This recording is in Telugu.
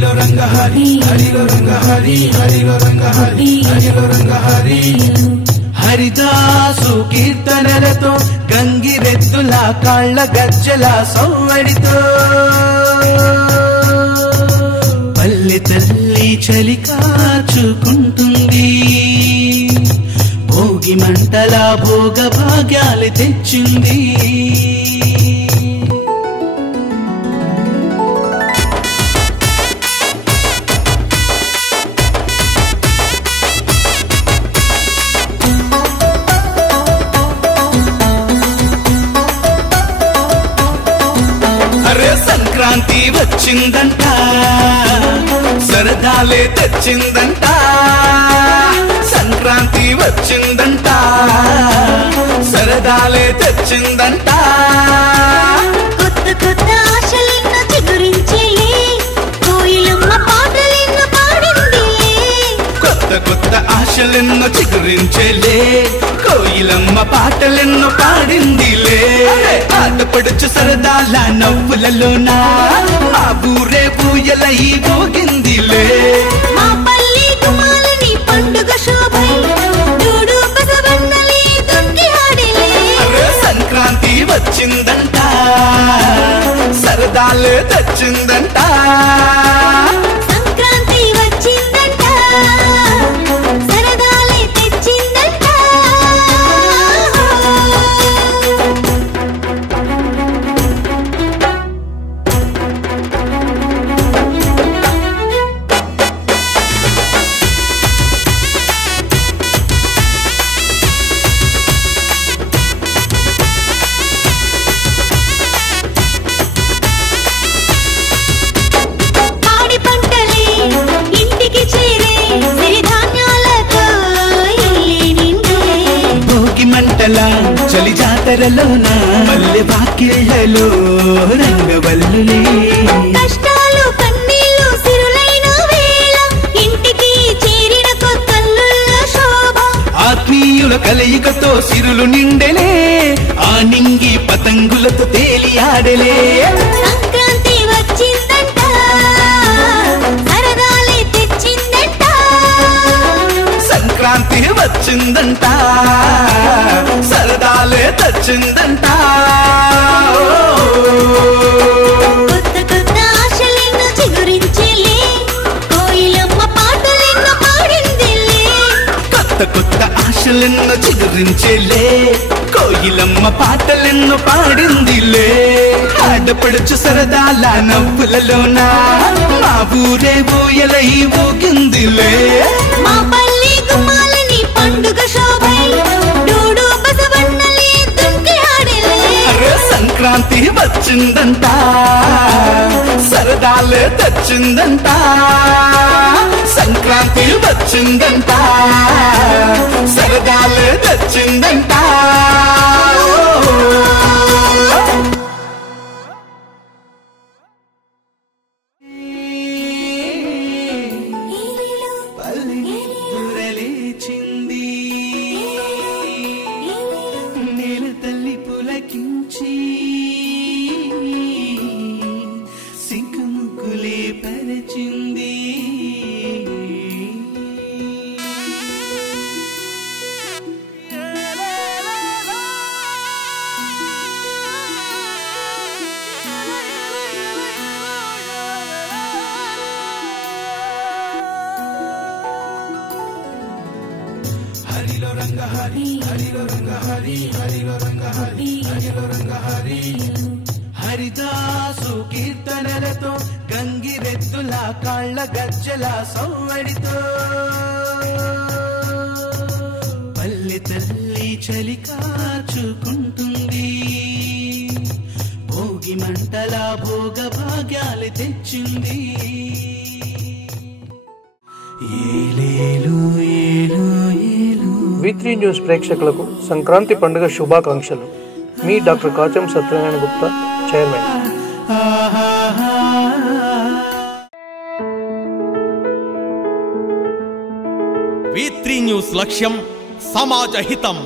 హరిలో రంగ హరి హరిలో రంగ హరి హరిలో రంగ హరి హరిలో రంగ హరి హరిదాసు కీర్తనలతో గంగిరెద్దుల కాళ్ళ గజ్జల సౌవడితో పల్లె తల్లి చలి కాచుకుంటుంది భోగి మంటల భోగ భాగ్యాలు తెచ్చింది సంక్రాంతి వచ్చిందంట సరదాలే తెచ్చిందంట సంక్రాంతి వచ్చిందంట సరదాలే తెచ్చిందంట కొత్త కొత్త ఆశలెన్నో చిగురించేలే కోయిలమ్మ పాటలెన్నో పాడిందిలే కొత్త కొత్త ఆశలెన్నో చిగురించేలే కోయిలమ్మ పాటలెన్నో పాడిందిలే ఆటపడుచు సరదాల నవ్వులలోనా మా ఊరే ఊయలై ఊగిందిలే మా పల్లె గుమ్మాలని పండుగ శోభై డూడు బసవన్నలే దుంకి ఆడిలే సంక్రాంతి వచ్చిందంట సరదాలే తెచ్చిందంట సంక్రాంతి వచ్చిందంట సరదాలే తెచ్చిందంట చలి జాతరలోన మల్లె వాకిళ్లలో రంగవల్లులే కష్టాలు కన్నీళ్లు సిరులైన వేళ ఇంటికి చేరిన కొత్తల్లుల శోభ ఆత్మీయుల కలయికతో సిరులు నిండెలే ఆ నింగి పతంగులతో తేలియాడలే సంక్రాంతి వచ్చిందంట సరదాలే తెచ్చిందంట సంక్రాంతి వచ్చిందంట సరదాలే తెచ్చిందంట కొత్త కొత్త ఆశలెన్నో చిగురించేలే కోయిలమ్మ పాటలెన్నో పాడిందిలే కొత్త కొత్త ఆశలెన్నో చిగురించేలే కోయిలమ్మ పాటలెన్నో పాడిందిలే ఆడపడుచు సరదాల నవ్వులలోనా మా ఊరే ఊయలై ఊగిందిలే మా పల్లె గుమ్మాలని పండుగ శోభై డూడు బసవన్నలే దుంకి ఆడిలే సంక్రాంతి వచ్చిందంట సరదాలే తెచ్చిందంట సంక్రాంతి వచ్చిందంట సరదాలే తెచ్చిందంట హరిలో రంగ హరి హరిలో రంగ హరి హరిలో రంగ హరి హరిలో రంగ హరి హరిదాసు కీర్తనలతో గంగిరెద్దుల కాళ్ళ గజ్జల సౌవడితో పల్లె తల్లి చలి కాచుకుంటుంది భోగి మంటల భోగ భాగ్యాలు తెచ్చింది V3 న్యూస్ ప్రేక్షకులకు సంక్రాంతి పండుగ శుభాకాంక్షలు. మీ doctor Kacham Satyanarayana Gupta, chairman. V3 news లక్ష్యం సమాజ హితం.